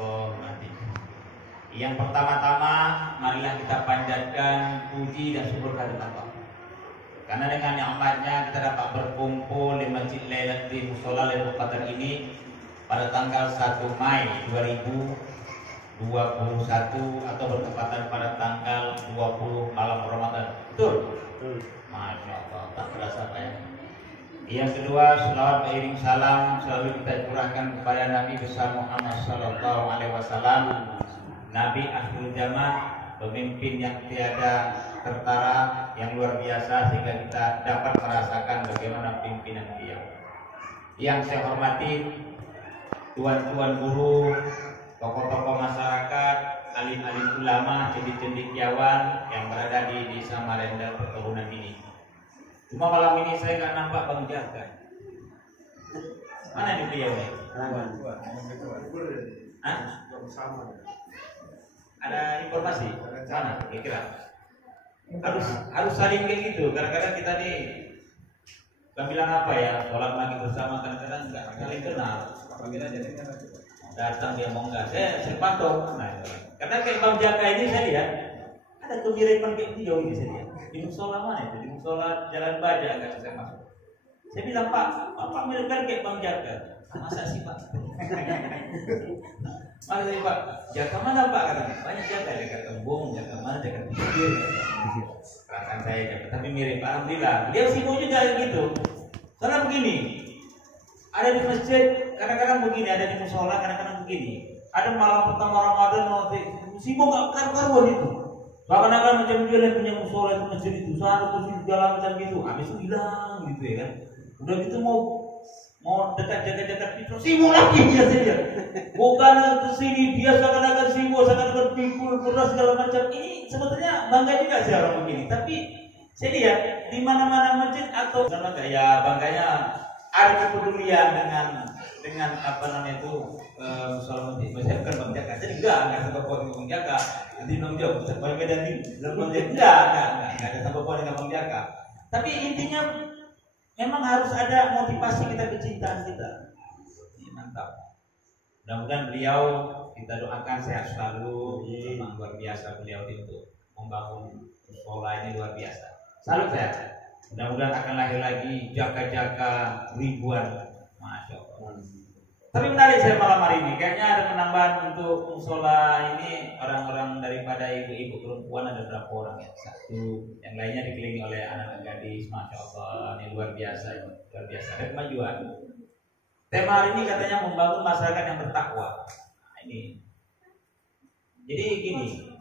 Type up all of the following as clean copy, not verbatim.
Allah nanti. Yang pertama-tama, marilah kita panjatkan puji dan syukur kehadirat Allah. Karena dengan nikmatnya kita dapat berkumpul di Masjid Lailatul Mushola Lailatul Qadar ini pada tanggal 1 Mei 2021 atau bertepatan pada tanggal 20 malam Ramadan. Betul? Masya Allah, tak terasa Pak ya. Yang kedua, selawat beriring salam selalu kita curahkan kepada Nabi besar Muhammad Sallallahu Alaihi Wasallam, Nabi akhir zaman, pemimpin yang tiada tertara, yang luar biasa sehingga kita dapat merasakan bagaimana pimpinan beliau. Yang saya hormati tuan-tuan guru, tokoh-tokoh masyarakat, alim-alim ulama, cendik-cendikiawan yang berada di Desa Marenda Perkebunan ini. Cuma malam ini saya nggak nampak Bang Jaka. Mana nih beliau nih? Ada informasi? Mana? Kira-kira harus saling kayak gitu. Kadang-kadang kita nih gak bilang apa ya, sholat lagi bersama, kadang-kadang nggak saling kenal. Datang dia mau nggak, saya pantau. Nah, karena kayak Bang Jaka ini saya lihat ada kemiripan kayak beliau ini saya lihat. Di musola mana itu? Di musola Jalan Baja nggak saya masuk. Saya bilang Pak mirip kan kayak Bang Jaka. Masa sih Pak? Masa sih Pak? Jaka mana Pak? Katanya banyak Jaka, Jaka Tembung, Jaka mana, Jaka Pikir. Perasaan saya Jaka, tapi mirip. Alhamdulillah. Dia sibuk juga gitu. Karena begini, ada di masjid, kadang-kadang begini, ada di musola, kadang-kadang begini. Ada malam pertama Ramadan, sibuk nggak karuan itu. Bahkan akan macam dia lihat punya musola itu masjid itu, sana terus segala macam gitu. Habis itu hilang gitu ya kan. Udah gitu mau dekat jaga-jaga itu sibuk lagi dia saja. Bukan ke sini dia seakan-akan sibuk, seakan-akan pikul, beras segala macam. Ini sebetulnya bangga juga sih orang begini. Tapi saya lihat di mana-mana masjid atau ya bangganya ada kepedulian dengan apa namanya itu soal masjid. Saya bukan Bang Jaka, jadi enggak sampai poin Bang Jaka. Nanti Bang Jaka sampai beda nih. Enggak ada sampai poin dengan Bang Jaka. Tapi intinya memang harus ada motivasi kita kecintaan kita. Ini mantap. Mudah-mudahan beliau kita doakan sehat selalu. Memang luar biasa beliau itu membangun sekolah ini luar biasa. Salut saya. Mudah-mudahan akan lahir lagi jaka-jaka ribuan. Masya Allah. Tapi menarik saya malam hari ini. Kayaknya ada penambahan untuk musola ini orang-orang daripada ibu-ibu perempuan ada berapa orang ya? Satu. Yang lainnya dikelilingi oleh anak-anak gadis. Masya Allah, ini luar biasa, luar biasa. Ada kemajuan. Tema hari ini katanya membangun masyarakat yang bertakwa. Nah, ini. Jadi gini,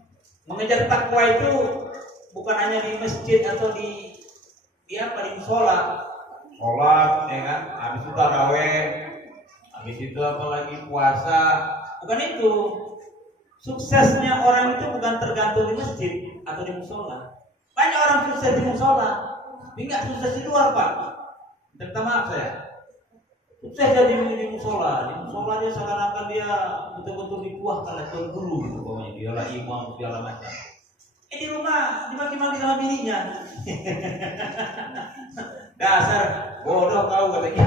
mengejar takwa itu bukan hanya di masjid atau di musola. Sholat, ya kan? Habis itu tarawih. Habis itu apalagi puasa, bukan itu. Suksesnya orang itu bukan tergantung di masjid atau di musola. Banyak orang sukses di musola, tapi nggak sukses di luar Pak. Minta maaf saya. Sukses jadi di musola. Di musola dia seakan-akan dia betul-betul dikuahkan oleh guru gitu pokoknya. Dia lah imam segala macam. Di rumah dimaki-maki sama bininya. Dasar bodoh kau katanya.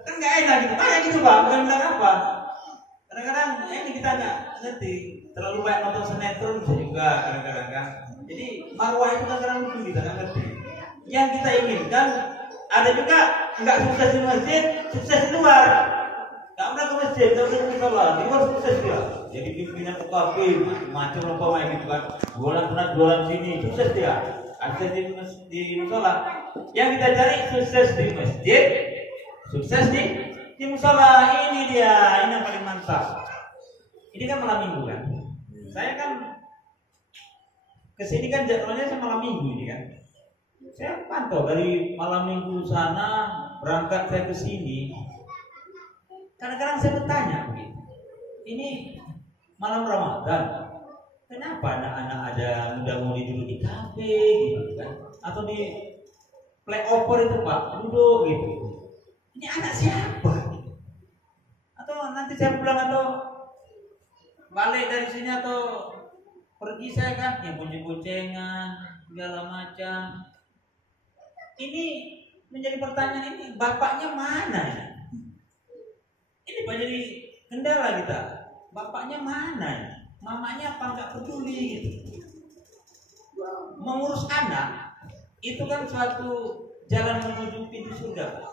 Kan nggak enak gitu, banyak gitu Pak, bukan bilang apa. Kadang-kadang ini kita nggak ngerti, terlalu banyak nonton sinetron bisa juga kadang-kadang kan. Jadi marwah itu kadang-kadang lucu kita nggak ngerti. Yang kita inginkan ada juga nggak sukses di masjid, sukses di luar. Nggak pernah ke masjid, nggak pernah ke musola, di luar sukses dia. Jadi pimpinan UKP macam apa main gitu kan, jualan sini, sukses dia. Sukses di musola. Yang kita cari sukses di masjid. Sukses di musola, ini dia, ini yang paling mantap. Ini kan malam minggu kan. Saya kan kesini kan jadwalnya malam minggu ini kan. Saya pantau dari malam minggu sana berangkat saya ke sini. Kadang-kadang saya bertanya begitu. Ini malam Ramadan. Kenapa anak-anak ada muda-mudi duduk di kafe gitu kan? Atau di playover itu Pak, duduk gitu. Ini anak siapa? Atau nanti saya pulang atau balik dari sini atau pergi saya kan yang bonceng-boncengan segala macam. Ini menjadi pertanyaan, ini bapaknya mana ya? Ini Pak jadi kendala kita. bapaknya mana, mamanya apa nggak peduli gitu. Mengurus anak itu kan suatu jalan menuju pintu surga.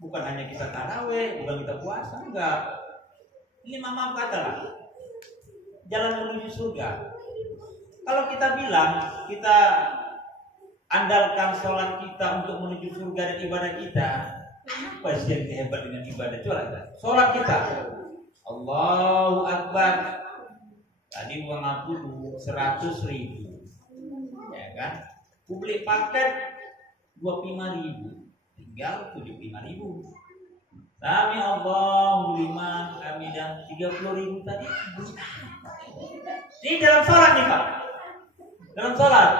Bukan hanya kita taraweh, bukan kita puasa, enggak. Ini mama kata lah, jalan menuju surga. Kalau kita bilang kita andalkan sholat kita untuk menuju surga dan ibadah kita, apa sih yang hebat dengan ibadah? Coba kita, sholat kita, Allahu Akbar. Tadi uang aku 100.000, ya kan? Publik paket 25.000, tinggal 75.000. Sami Allahu liman hamidah 30.000 tadi. Ini dalam sholat nih Pak, dalam sholat.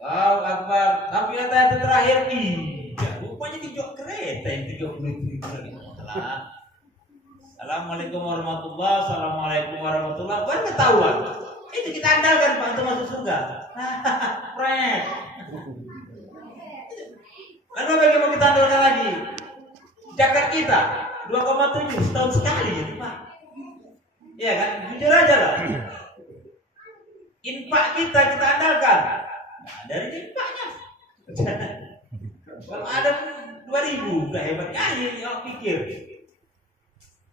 Allahu Akbar, tapi kata terakhir rupanya di jok kereta yang 30.000 lagi. Assalamualaikum warahmatullahi wabarakatuh. Assalamualaikum warahmatullahi wabarakatuh. Kan ketahuan. Itu kita andalkan Pak untuk masuk surga. Pret. Lalu bagaimana kita andalkan lagi? Zakat kita 2,7 setahun sekali jadi Pak. Iya kan? Jujur aja lah. Infak kita andalkan. Nah, dari infaknya. Kalau ada 2.000 udah hebat. Ya pikir.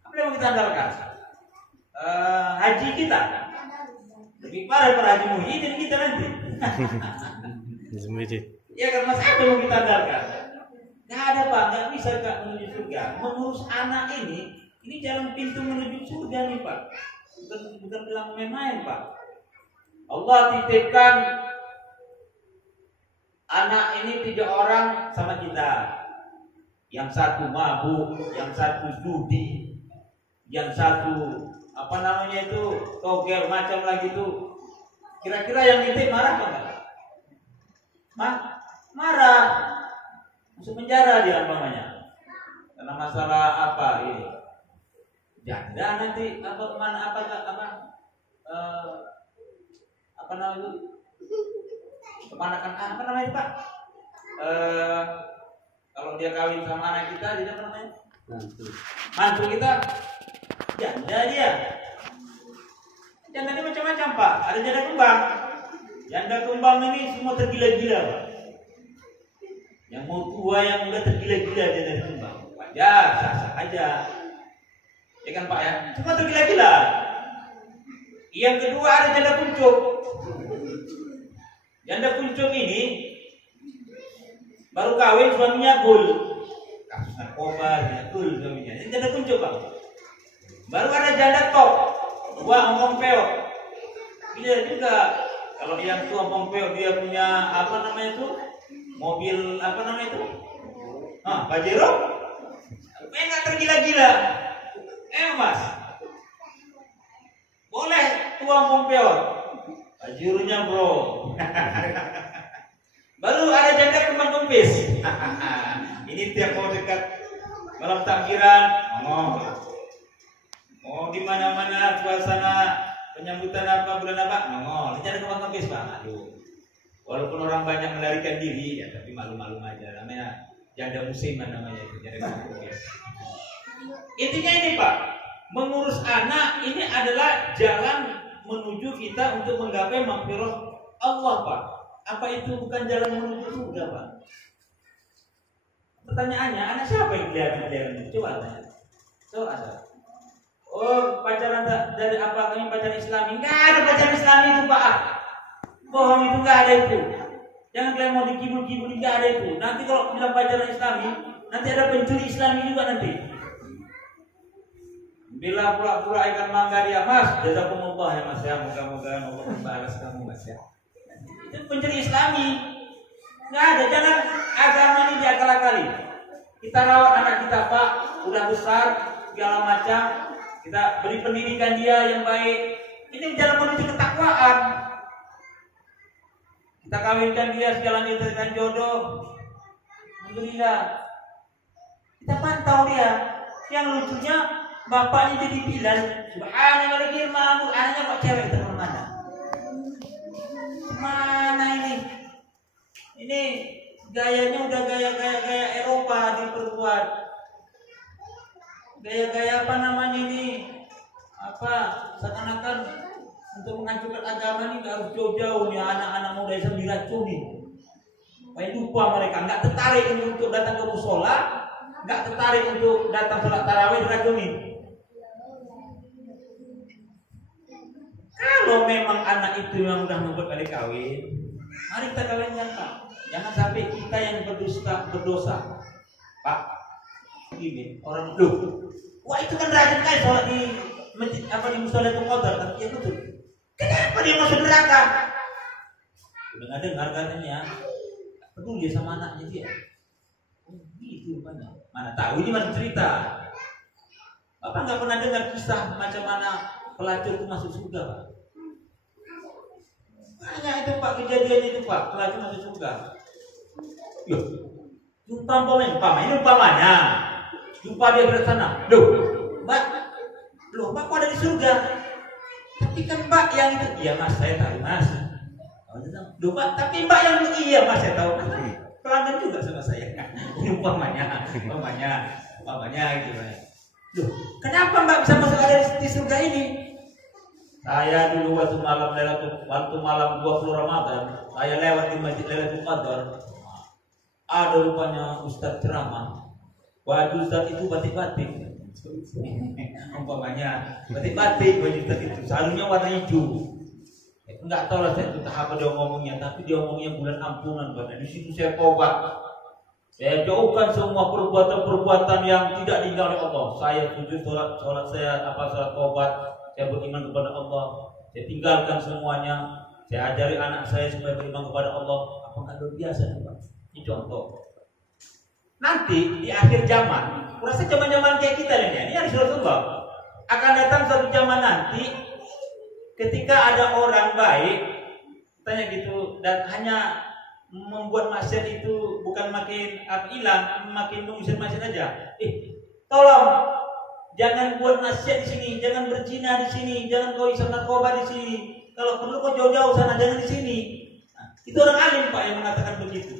Apa yang kita andalkan? Haji kita lebih parah para haji muhyiddin kita nanti. Ya kan Mas, apa yang kita andalkan? Nggak ada Pak, nggak bisa Kak menuju surga. Mengurus anak ini jalan pintu menuju surga nih Pak. Bukan bilang main-main Pak. Allah titipkan anak ini 3 orang sama kita. Yang satu mabuk, yang satu judi, yang satu apa namanya itu togel macam lagi itu. Kira-kira yang nitip marah apa enggak? Marah. Masuk penjara dia namanya. Karena masalah apa ini? Janda nanti apa namanya itu? Kemanakan apa namanya Pak? Kalau dia kawin sama anak kita, dia apa namanya? Mantu kita. Janda dia. Janda ini macam-macam Pak. Ada janda kembang. Janda kembang ini semua tergila-gila Pak. Yang mau tua yang udah tergila-gila janda kembang. Wajar, sah-sah aja. Ya kan Pak ya? Semua tergila-gila. Yang kedua ada janda kuncup. Janda kuncup ini baru kawin suaminya gul. Kasus narkoba, gul suaminya. Ini janda kuncup Pak. Baru ada janda top, 2 ompong peok. Bila juga kalau yang tua ompong peok dia punya apa namanya itu? Mobil apa namanya itu? Pajero. Enggak tergila-gila. Mas. Boleh tua ompong peok. Pajeronya bro. Baru ada janda kembang kempis. Ini tiap mau dekat malam takbiran, di mana-mana suasana penyambutan apa bulan apa, ini janda kembang kempis Pak. Aduh. Walaupun orang banyak melarikan diri, ya tapi malu-malu aja. Namanya janda musiman namanya itu janda kembang kempis. Intinya ini Pak, mengurus anak ini adalah jalan menuju kita untuk menggapai maghfirah Allah Pak. Apa itu bukan jalan menuju surga Pak? Pertanyaannya, anak siapa yang kelihatan? Coba tanya. Coba ada. Oh, pacaran dari apa? Kami pacaran Islami? Enggak ada pacaran Islami itu Pak. Bohong itu enggak ada itu. Jangan kalian mau dikibul-kibul, enggak ada itu. Nanti kalau bilang pacaran Islami, nanti ada pencuri Islami juga nanti. Bila pura-pura ikan mangga dia, Mas, jazakumullah ya Mas ya, moga-moga Allah membalas kamu Mas ya. Itu pencuri Islami. Nggak ada, jangan agama ini diakal-akali. Kita rawat anak kita Pak, udah besar, segala macam. Kita beri pendidikan dia yang baik. Ini jalan menuju ketakwaan. Kita kawinkan dia segala dengan jodoh. Alhamdulillah. Kita pantau dia. Yang lucunya bapaknya jadi bilang, subhanallah lagi mabuk, anaknya kok cewek itu mana? Mana ini? Ini gayanya udah gaya Eropa diperkuat. Gaya apa namanya ini? apa seakan-akan untuk menghancurkan agama ini nggak harus jauh-jauh nih, anak-anak muda yang diracuni. Supaya lupa mereka, nggak tertarik untuk datang ke musola, nggak tertarik untuk datang sholat tarawih, diracuni. Kalau memang anak itu yang sudah membuat kali kawin, mari kita kawinkan Pak. Jangan sampai kita yang berdosa. Pak, ini orang loh. Wah itu kan rajin kali sholat di masjid apa di musola itu kotor, tapi ya betul. Kenapa dia masuk neraka? Udah nggak dengar katanya, peduli sama anaknya dia. Oh, gitu rupanya. Mana tahu ini mana cerita. Bapak nggak pernah dengar kisah macam mana pelacur itu masuk surga, Pak. Banyak itu Pak, kejadian itu Pak, pelacur masuk surga. Loh, umpamanya, jumpa dia di sana. Loh, Mbak kok ada di surga? Tapi kan Mbak yang itu, iya Mas, saya tahu Mas. Loh Mbak, tapi Mbak yang itu, iya Mas, saya tahu Mas. Pelanggan juga sama saya. Umpamanya gitu Mas. Loh, kenapa Mbak bisa masuk ada di surga ini? Saya dulu waktu malam 20 Ramadan, saya lewat di Masjid Lailatul Qadar. Ada rupanya Ustaz ceramah. Baju Ustaz itu batik-batik. Umpamanya batik-batik baju Ustaz itu, sarungnya warna hijau. Enggak tahu lah saya itu apa dia ngomongnya, tapi dia ngomongnya bulan ampunan Pak. Di situ saya tobat. Saya jauhkan semua perbuatan-perbuatan yang tidak diingkari oleh Allah. Saya sujud sholat saya sholat tobat. Saya beriman kepada Allah. Saya tinggalkan semuanya. Saya ajari anak saya supaya beriman kepada Allah. Apa nggak luar biasa Pak? Ini contoh. Nanti di akhir zaman, kurasa zaman-zaman kayak kita ini hari Rasulullah, akan datang satu zaman nanti ketika ada orang baik, tanya gitu, dan hanya membuat maksiat itu bukan makin hilang, makin mengusir maksiat aja. Tolong jangan buat maksiat di sini, jangan berzina di sini, jangan kau isap narkoba di sini. Kalau perlu kau jauh-jauh sana, jangan di sini. Nah, itu orang alim Pak yang mengatakan begitu.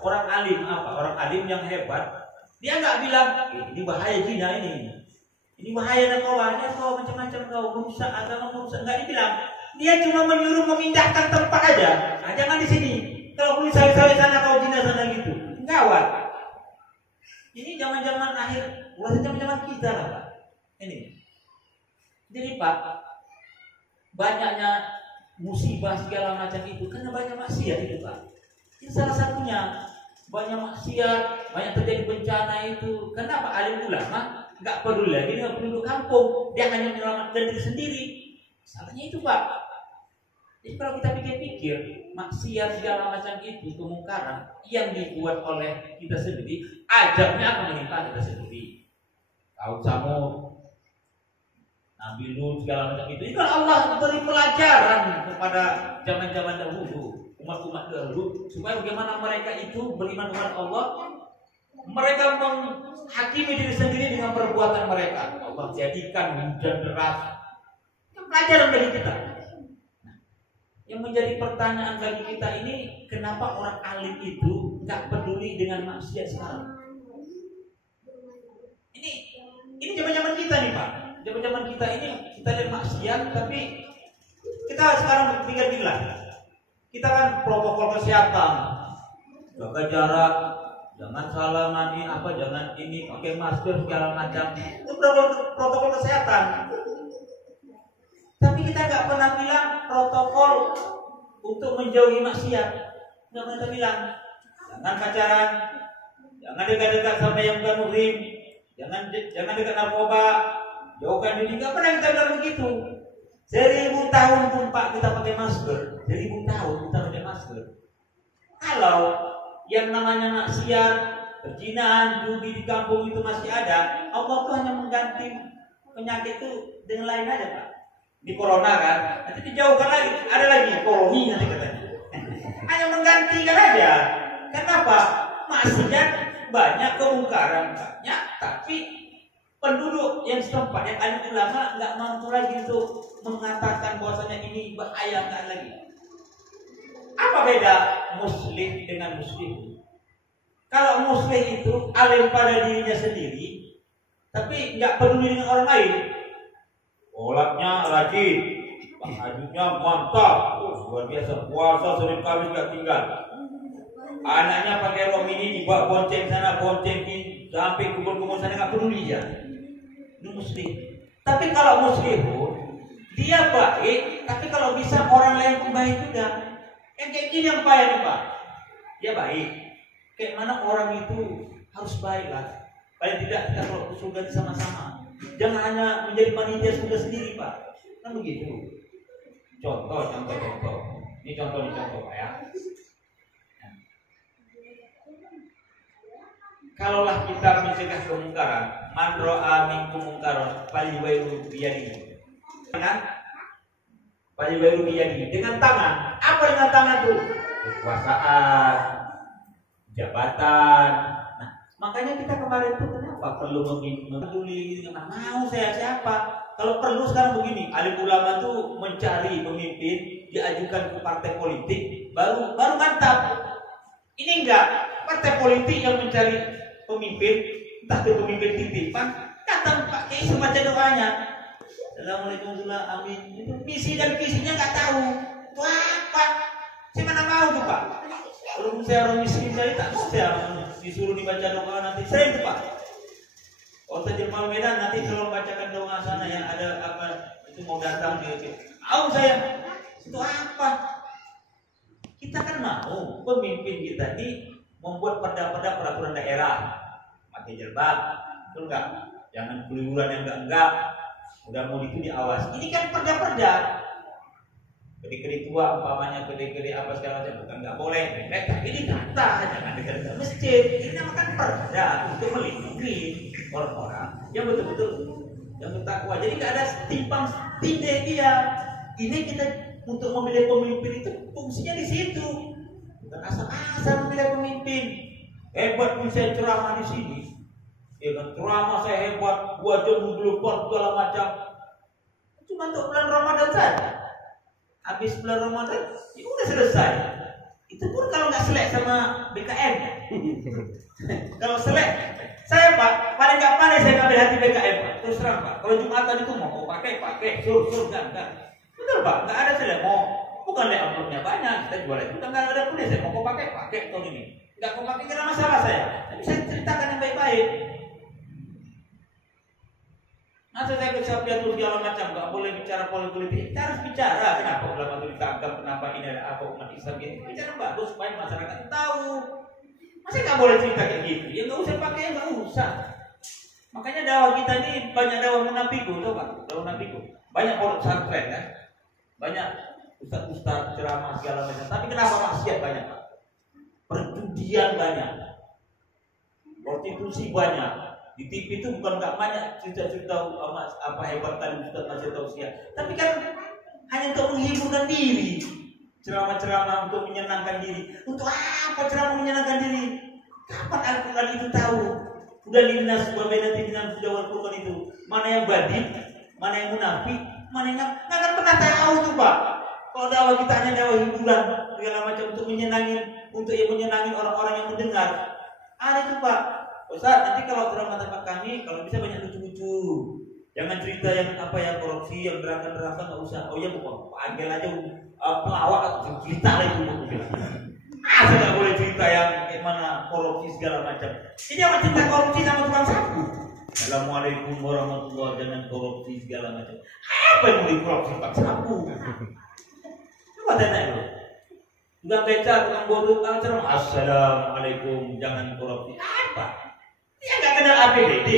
Orang alim apa? Orang alim yang hebat. Dia nggak bilang ini bahaya zina ini bahaya narkoba, ini kau macam-macam kau merusak agama, merusak, nggak dibilang. Dia cuma menyuruh memindahkan tempat aja. Nah, jangan di sini. Kalau boleh sawit-sawit sana kau zina sana gitu. Gawat. Ini zaman-zaman akhir, bukan zaman-zaman kita lah Pak. Ini. Jadi Pak, banyaknya musibah segala macam itu karena banyak maksiat itu Pak. Ini salah satunya. Banyak maksiat, banyak terjadi bencana itu. Kenapa alim ulama nggak peduli lagi dengan penduduk kampung, dia hanya menyelamatkan diri sendiri. Salahnya itu Pak. Jadi kalau kita pikir-pikir, maksiat segala macam itu kemungkaran yang dibuat oleh kita sendiri, ajaknya akan menimpa kita sendiri. Kaum Samud, Nabi Lut segala macam itu. Itu Allah beri pelajaran kepada zaman-zaman dahulu, umat-umat dahulu, supaya bagaimana mereka itu beriman kepada Allah. Mereka menghakimi diri sendiri dengan perbuatan mereka. Allah jadikan hujan deras. Itu pelajaran bagi kita. Nah, yang menjadi pertanyaan bagi kita ini, kenapa orang alim itu nggak peduli dengan maksiat sekarang? Ini zaman-zaman kita nih Pak. Zaman-zaman kita ini kita lihat maksiat, tapi kita sekarang berpikir gila. Kita kan protokol kesehatan, jaga jarak. Jangan salaman jangan ini pakai masker segala macam. Itu protokol kesehatan. Tapi kita nggak pernah bilang protokol untuk menjauhi maksiat. Nggak pernah kita bilang. Jangan pacaran, jangan dekat-dekat sampai yang bukan muhrim, jangan dekat narkoba, jauhkan diri. Nggak pernah kita bilang begitu. 1000 tahun pun Pak kita pakai masker. 1000 tahun kita pakai masker. Kalau yang namanya maksiat, perzinahan, judi di kampung itu masih ada, Allah tuh hanya mengganti penyakit itu dengan lain aja Pak. Di corona kan, nanti dijauhkan lagi, ada lagi koroni nanti katanya. Hanya menggantikan aja. Kenapa? Maksiat banyak, kemungkaran banyak, tapi penduduk yang setempat, yang alim ulama nggak mampu lagi untuk mengatakan bahwasanya ini bahaya, nggak lagi. Apa beda muslim dengan muslim? Kalau muslim itu alim pada dirinya sendiri, tapi nggak peduli dengan orang lain. Oh bapaknya rajin, adiknya mantap, luar biasa, puasa Senin Kamis gak tinggal. Anaknya pakai rok mini dibawa bonceng sana, bonceng sini, sampai kubur-kubur sana nggak peduli ya. Itu muslim. Tapi kalau muslihun, dia baik, tapi kalau bisa orang lain pun baik juga. Yang kayak gini yang payah nih Pak. Dia baik. Kayak mana orang itu harus baik lah. Paling tidak kita kalau ke surga sama-sama. Jangan hanya menjadi panitia surga sendiri Pak. Kan begitu. Contoh. Ini contoh Pak ya. Kalaulah kita mencegah kemungkaran, man ra'a minkum mungkaran falyughayyirhu biyadihi. Falyughayyirhu biyadihi, dengan tangan. Apa dengan tangan itu? Kekuasaan, jabatan. Nah, makanya kita kemarin itu kenapa perlu peduli dengan mau saya siapa? Kalau perlu sekarang begini, alim ulama tuh mencari pemimpin, diajukan ke partai politik, baru mantap. Ini enggak, partai politik yang mencari pemimpin, entah itu pemimpin titipan, datang pakai semacam doanya. Assalamualaikum warahmatullahi amin. Itu misi dan visinya nggak tahu. Itu apa? Saya mana mau tuh Pak? Kalau saya orang miskin saya tak bisa disuruh dibaca doa nanti sering tuh Pak. Kalau saya di Medan nanti kalau bacakan doa sana yang ada apa itu mau datang dia. Tahu saya itu apa? Kita kan mau pemimpin kita ini membuat perda-perda peraturan daerah, pakai jilbab, betul nggak? Jangan keluyuran yang enggak. Udah mau itu diawas. Ini kan perda-perda. Kedi-kedi tua, umpamanya kedi-kedi apa segala macam bukan nggak boleh. Tapi ini kata jangan dekat masjid. Ini namakan perda untuk melindungi orang-orang yang betul-betul yang bertakwa. Jadi nggak ada timpang tindih dia. Ini kita untuk memilih pemimpin itu fungsinya di situ. Bukan asal-asal memilih pemimpin. Hebat pun saya ceramah di sini. Ya kan ceramah saya hebat, 2 jam dulu segala macam. Cuma untuk bulan Ramadan saja. Habis bulan Ramadan, ya udah selesai. Itu pun kalau nggak selek sama BKM. Kalau selek, saya Pak, paling nggak pandai saya ngambil hati BKM Pak. Terus terang Pak, kalau Jumatan itu mau pakai, suruh enggak. Betul Pak, nggak ada selek mau. Bukan lihat amplopnya banyak, kita jual itu kan nggak ada punya saya mau pakai tahun ini. Nggak mau pakai karena masalah saya. Tapi saya ceritakan yang baik-baik. Masa saya bisa piatu segala macam, nggak boleh bicara politik. Kita harus bicara kenapa ulama itu ditangkap, kenapa ini ada apa umat Islam ini. Bicara bagus supaya masyarakat tahu. Masa nggak boleh cerita kayak gitu? Ya nggak usah pakai, nggak usah. Makanya dakwah kita ini banyak dakwah munafiku, tahu Pak? Dakwah munafiku. Banyak pondok pesantren kan, banyak ustaz ceramah segala macam. Tapi kenapa maksiat banyak Pak? Perjudian banyak, prostitusi banyak. Di TV itu bukan nggak banyak cerita-cerita apa hebat tadi Ustaz masih tausiah, tapi kan hanya untuk menghiburkan diri, ceramah-ceramah untuk menyenangkan diri. Untuk apa ceramah menyenangkan diri? Kapan Al-Quran itu tahu? Udah linas wabenati dengan sudah Al-Quran itu mana yang badin, mana yang munafik, mana yang nggak akan pernah tahu tuh Pak. Kalau dakwah kita hanya dakwah hiburan segala macam untuk menyenangin orang-orang yang mendengar, ada itu Pak. Ustaz, nanti kalau ceramah tempat kami, kalau bisa banyak lucu-lucu. Jangan cerita yang apa ya korupsi, yang neraka nggak usah. Oh iya bukan, panggil aja pelawak atau cerita lah itu mungkin. Saya nggak boleh cerita yang gimana korupsi segala macam. Ini apa cerita korupsi sama tukang sapu? Assalamualaikum warahmatullahi wabarakatuh, jangan korupsi segala macam. Apa yang mau dikorupsi tukang sapu? Coba tanya dulu. Tukang beca, tukang bodoh, ceramah. Assalamualaikum, jangan korupsi. Apa? Dia nggak kenal APBD,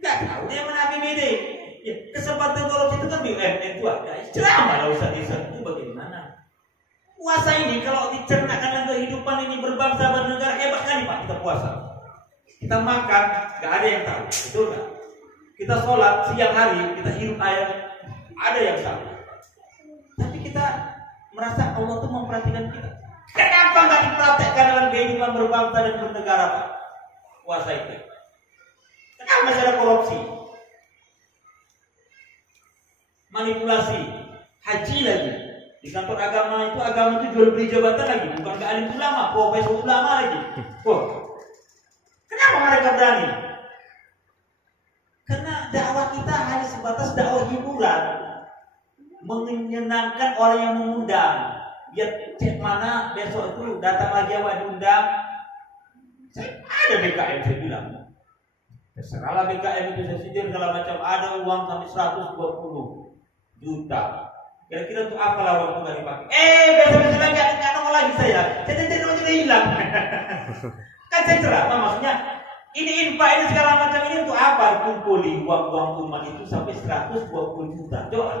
nggak tahu dia mana APBD. Ya, kesempatan korupsi itu kan BUMN itu ada. Ceramah lah Ustaz itu bagaimana? Puasa ini kalau dicernakkan dalam kehidupan ini berbangsa bernegara hebat kali Pak kita puasa. Kita makan nggak ada yang tahu, betul nggak? Kita sholat siang hari kita hirup air ada yang tahu. Tapi kita merasa Allah tuh memperhatikan kita. Kenapa nggak dipraktekkan dalam kehidupan berbangsa dan bernegara Pak? Puasa itu. Kenapa masih ada korupsi? Manipulasi, haji lagi. Di kantor agama itu jual beli jabatan lagi, bukan ke alim ulama, profesor ulama lagi. Kenapa mereka berani? Karena dakwah kita hanya sebatas dakwah hiburan. menyenangkan orang yang mengundang. Biar cek mana besok itu datang lagi awak diundang. Saya ada BKM, saya bilang. Terserahlah BKM itu saya sendiri segala macam, ada uang sampai 120 juta. Kira-kira untuk apa lah uang itu nggak dipakai? Besok-besok lagi nggak nongol lagi saya jadi uangnya hilang. Kan saya cerah, maksudnya ini infak ini segala macam ini untuk apa dikumpuli uang-uang umat itu sampai 120 juta. Coba.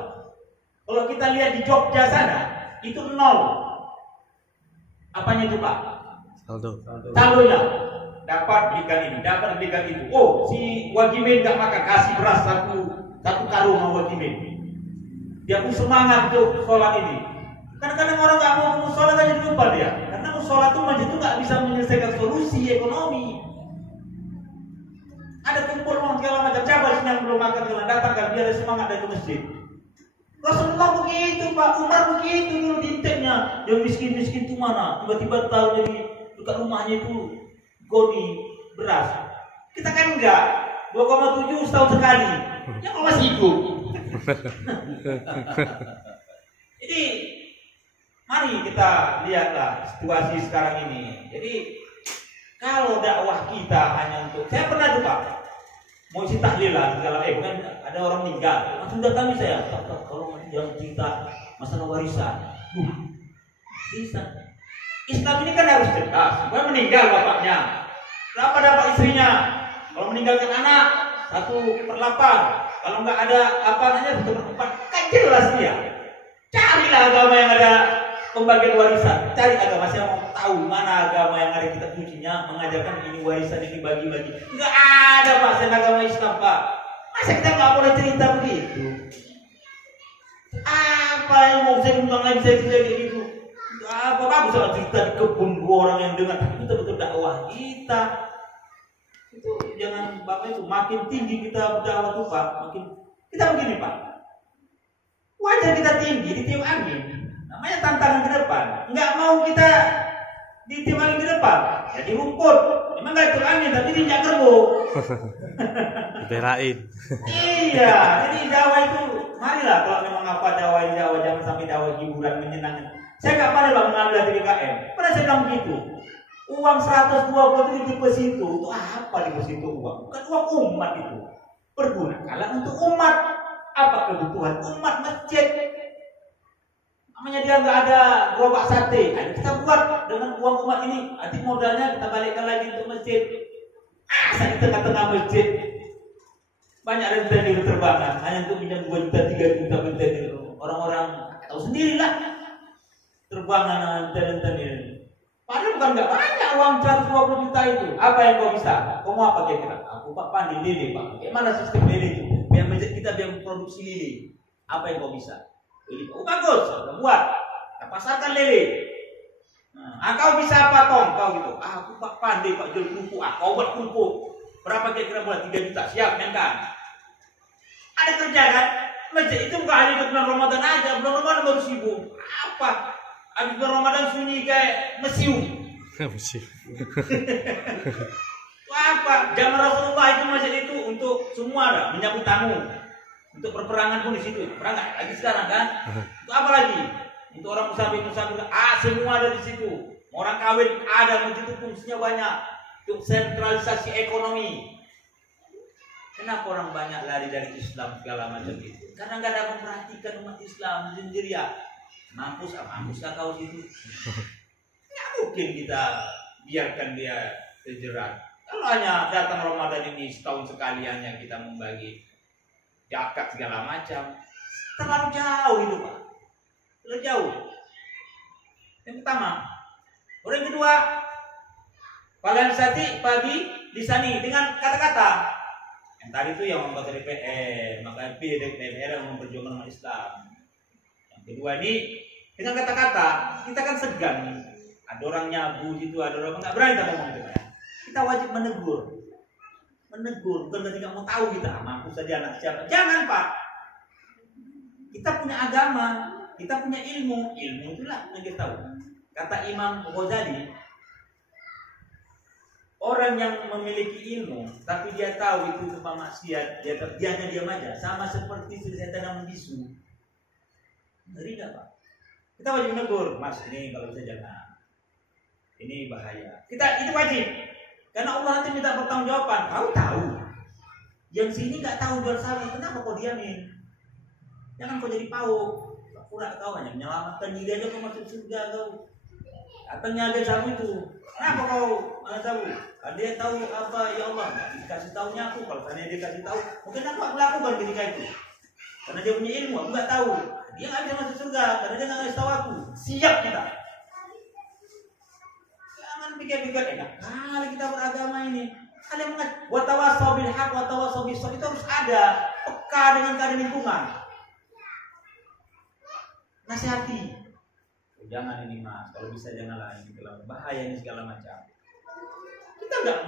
Kalau kita lihat di Jogja sana itu 0. Apanya itu Pak? Saldonya. Dapat belikan ini, dapat belikan itu. Oh, si Wagimin nggak makan, kasih beras satu karung sama Wagimin. Dia pun semangat untuk sholat ini. Kadang-kadang orang nggak mau ke sholat aja lupa dia, karena sholat itu masjid itu nggak bisa menyelesaikan solusi ekonomi. Ada kumpul orang segala macam, cabang yang belum makan jalan datang kan biar semangat dari ke masjid. Rasulullah begitu, Pak Umar begitu dulu dinteknya. Yang miskin-miskin itu mana? Tiba-tiba tahu jadi dekat rumahnya itu goni beras. Kita kan enggak 2,7 setahun sekali. Ya kok masih hidup. Jadi mari kita lihatlah situasi sekarang ini. Jadi kalau dakwah kita hanya untuk, saya pernah tuh Pak mau isi tahlilan segala bukan ada orang meninggal langsung datangi saya, kalau jangan cerita masalah warisan. Bisa. Islam ini kan harus jelas. Bukan meninggal bapaknya, berapa dapat istrinya? Kalau meninggalkan anak 1/8, kalau nggak ada apa namanya 1/4, kan jelas dia. Carilah agama yang ada pembagian warisan. Cari agama, saya mau tahu mana agama yang ada kitab sucinya mengajarkan ini warisan ini bagi-bagi. Nggak ada Pak, saya agama Islam Pak. Masa kita nggak boleh cerita begitu? Apa yang mau saya ulang lagi saya cerita kayak gitu? Apa bagus kalau cerita di kebun dua orang yang dengar, tapi betul-betul dakwah kita itu jangan Bapak itu makin tinggi kita berdakwah tuh Pak, makin kita begini Pak. Wajar kita tinggi di tim angin, namanya tantangan ke depan. Nggak mau kita di tim angin ke depan, jadi rumput. Memang nggak itu angin, tapi tinjak kerbau. Berain. Iya, jadi dakwah itu, marilah kalau memang apa dakwah jangan sampai dakwah hiburan menyenangkan. Saya nggak pandai Pak mengambil dari BKM. Pernah saya bilang begitu. Uang 120 di deposito itu apa deposito uang? Bukan uang umat itu. Pergunakanlah untuk umat. Apa kebutuhan umat masjid? Namanya dia nggak ada gerobak sate. Ayo kita buat dengan uang umat ini. Nanti modalnya kita balikkan lagi untuk masjid. Saya di tengah-tengah masjid banyak rentenir terbangan hanya untuk pinjam 2 juta 3 juta rentenir. Orang-orang tahu sendirilah terbangan rentenir. Padahal bukan nggak banyak uang 120 juta itu. Apa yang kau bisa? Kau mau apa kira-kira? Aku Pak pandai lele Pak. Bagaimana sistem lele itu? Biar masjid kita biar memproduksi lele. Apa yang kau bisa? Lele. Oh bagus, kita buat. Kita pasarkan lele. Kau bisa apa Tom? Kau gitu. Aku Pak pandai Pak jual kerupuk. Kau buat kerupuk. Berapa kira-kira bulan? 3 juta. Siap, kan? Ada kerja kan? Masjid itu bukan hanya untuk bulan Ramadan aja. Bulan Ramadan baru sibuk. Apa? Habis bulan Ramadan sunyi kayak mesiu. Mesiu. Apa? Zaman Rasulullah itu masjid itu untuk semua ada, menyambut tamu. Untuk perperangan pun di situ. Perang nggak? Lagi sekarang kan? Untuk apa lagi? Untuk orang musafir, semua ada di situ. Orang kawin ada, masjid itu fungsinya banyak. Untuk sentralisasi ekonomi. Kenapa orang banyak lari dari Islam segala macam itu? Karena nggak ada memperhatikan umat Islam sendiri ya. Mampus kau situ. Nggak mungkin kita biarkan dia terjerat. Kalau hanya datang Ramadan ini setahun sekali hanya kita membagi zakat segala macam, terlalu jauh itu Pak. Terlalu jauh. Yang pertama. Orang kedua, Palian sati pagi disani dengan kata-kata. Yang tadi itu yang membuat DPR, maka DPR yang memperjuangkan umat Islam. Yang kedua ini dengan kata-kata, kita kan segan nih. Ada orang nyabu gitu, ada orang nggak berani kita ngomong itu. Kita wajib menegur, bukan berarti nggak mau tahu kita. Mampu saja anak siapa? Jangan Pak. Kita punya agama, kita punya ilmu itulah yang kita tahu. Kata Imam Ghazali, orang yang memiliki ilmu, tapi dia tahu itu tempat maksiat, dia hanya diam aja, sama seperti setan yang membisu. Ngeri nggak Pak? Kita wajib menegur, Mas ini kalau bisa jangan, ini bahaya. Kita itu wajib, karena Allah nanti minta pertanggungjawaban. Kau tahu, yang sini nggak tahu jual sawi, kenapa kau diamin? Jangan kau jadi pau, pura kau hanya menyelamatkan diri aja kau masuk surga kau. Datangnya agen sawi itu, kenapa kau mana tahu? Dia tahu apa ya Allah? Dikasih tahunya aku, kalau tanya dia kasih tahu, mungkin aku melakukan ketika itu. Karena dia punya ilmu, aku nggak tahu. Dia nggak bisa masuk surga karena dia nggak ngasih tahu aku. Siap kita. Jangan pikir-pikir enak kali kita beragama ini. Kalian mengat, watawasau bil haq, watawasau bis sabr, itu harus ada peka dengan keadaan lingkungan. Nasihati. Jangan ini Mas, kalau bisa janganlah ini, kalau bahaya ini segala macam. Kita nggak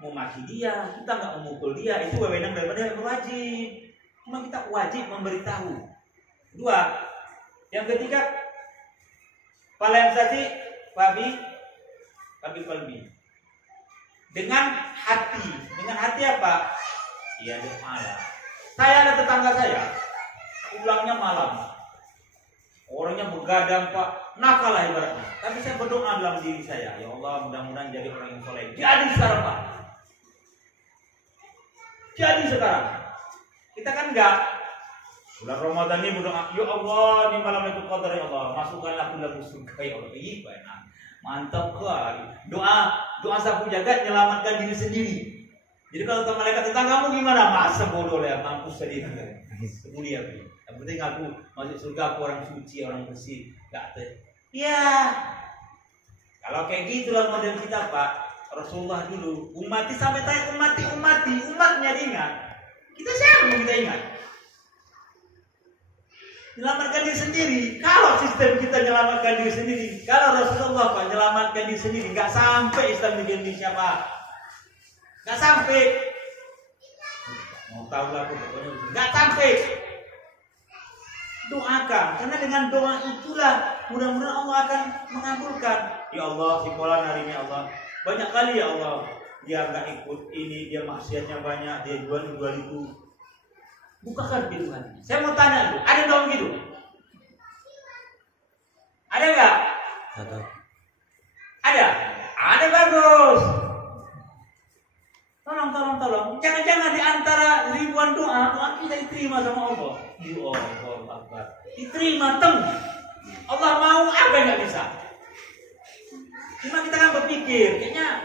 memaki dia, kita nggak memukul dia, itu wewenang daripada yang berwajib. Cuma kita wajib memberitahu. Dua, yang ketiga, palansati babi dengan hati apa? Iya doa. Saya ada tetangga saya, pulangnya malam, orangnya begadang Pak, nakal lah ibaratnya. Tapi saya berdoa dalam diri saya, ya Allah mudah-mudahan jadi orang yang soleh. Jadi sekarang Pak, jadi sekarang. Kita kan enggak. Bulan Ramadan ini berdoa, ya Allah, ini malam itu qadar ya Allah, masukkanlah aku dalam surga ya Allah. Ih, enak. Mantap kali. Doa sapu jagat menyelamatkan diri sendiri. Jadi kalau malaikat tetanggamu gimana? Masa bodoh ya, mampus sendiri. Mulia. Yang penting aku masuk surga, aku orang suci, orang bersih. Enggak ada. Ya. Kalau kayak gitulah model kita, Pak. Rasulullah dulu, umati sampai tanya umatnya diingat. Kita siapa yang kita ingat? Menyelamatkan diri sendiri. Kalau sistem kita menyelamatkan diri sendiri, kalau Rasulullah Pak menyelamatkan diri sendiri, nggak sampai Islam di Indonesia Pak, nggak sampai. Mau tahu lah pokoknya nggak sampai. Doakan, karena dengan doa itulah mudah-mudahan Allah akan mengabulkan. Ya Allah, si Polan hari ini Allah banyak kali ya Allah dia nggak ikut ini, dia maksiatnya banyak, dia jual itu. Bukakan pintu hati. Saya mau tanya dulu, ada yang gitu? Ada nggak? Ada. Ada bagus. Tolong. Jangan-jangan di antara ribuan doa kita diterima sama Allah. Ya Allah, diterima Allah mau apa nggak bisa? Cuma kita kan berpikir, kayaknya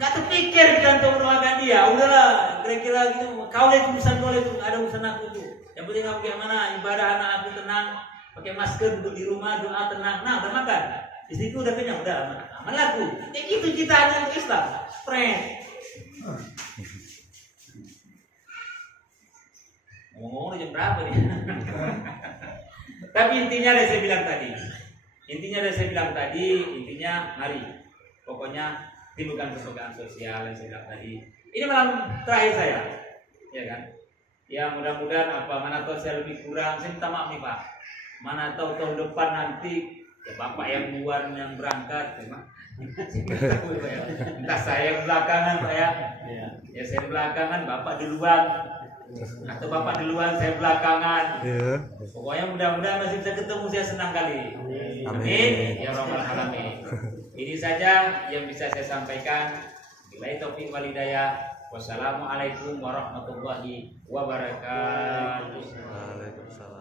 nggak terpikir kita untuk mendoakan dia. Udahlah, kira-kira gitu. Kau lihat urusan kau itu, ada urusan aku tuh. Yang penting aku gimana ibadah anak aku tenang, pakai masker, duduk di rumah, doa tenang. Nah, udah makan. Di situ udah kenyang, udah aman laku. Kayak gitu kita hanya Islam. Friend. Ngomong-ngomong jam berapa nih? Tapi intinya dari saya bilang tadi, intinya mari. Pokoknya timbulkan kesukaan sosial yang saya bilang tadi. Ini malam terakhir saya, ya kan? Ya mudah-mudahan mana tahu saya lebih kurang, saya minta maaf nih Pak. Mana tahu tahun depan nanti ya Bapak yang luar yang berangkat, entah saya belakangan Pak ya. Ya saya belakangan, Bapak duluan. Atau Bapak duluan, saya belakangan. Pokoknya mudah-mudahan masih bisa ketemu, saya senang kali. Amin. Ya Rabbal Alamin. Ini saja yang bisa saya sampaikan. Billahi taufiq wal hidayah. Wassalamualaikum warahmatullahi wabarakatuh. Waalaikumsalam.